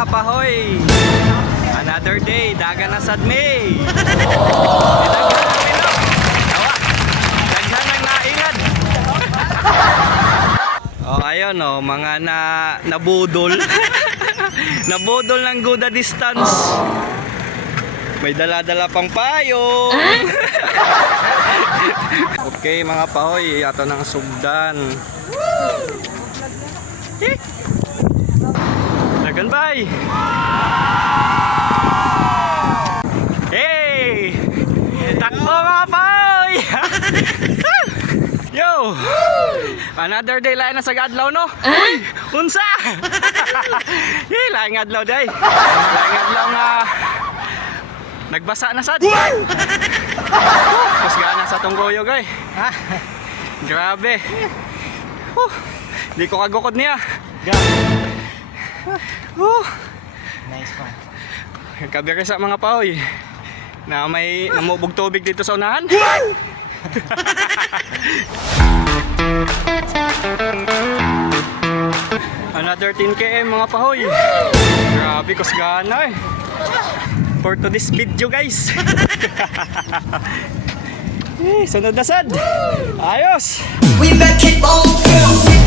mga pahoy. Another day, dagan na sad May. Daghan ng naingad. Oh, ayun oh, mga nabudol. Nabudol ng Guda distance. May dala-dala pang payong. Okay mga pahoy, ato ng sugdan. Dagan bay. Hey! Takbo mga pahoy. Yo! Another day lain na sa adlaw no? Unsa? Laing adlaw day. Laing adlaw nga nagbasa na sad. Kusgana sa tong kuyog ay. Grabe. Di ko kagukod niya. Nice one. Kabira sa mga pahoy na may namubog tubig dito sa unahan. Another 10 km mga pahoy. Grabe kusgana eh. For to this video guys. Sunod na sad. Ayos. We back it on.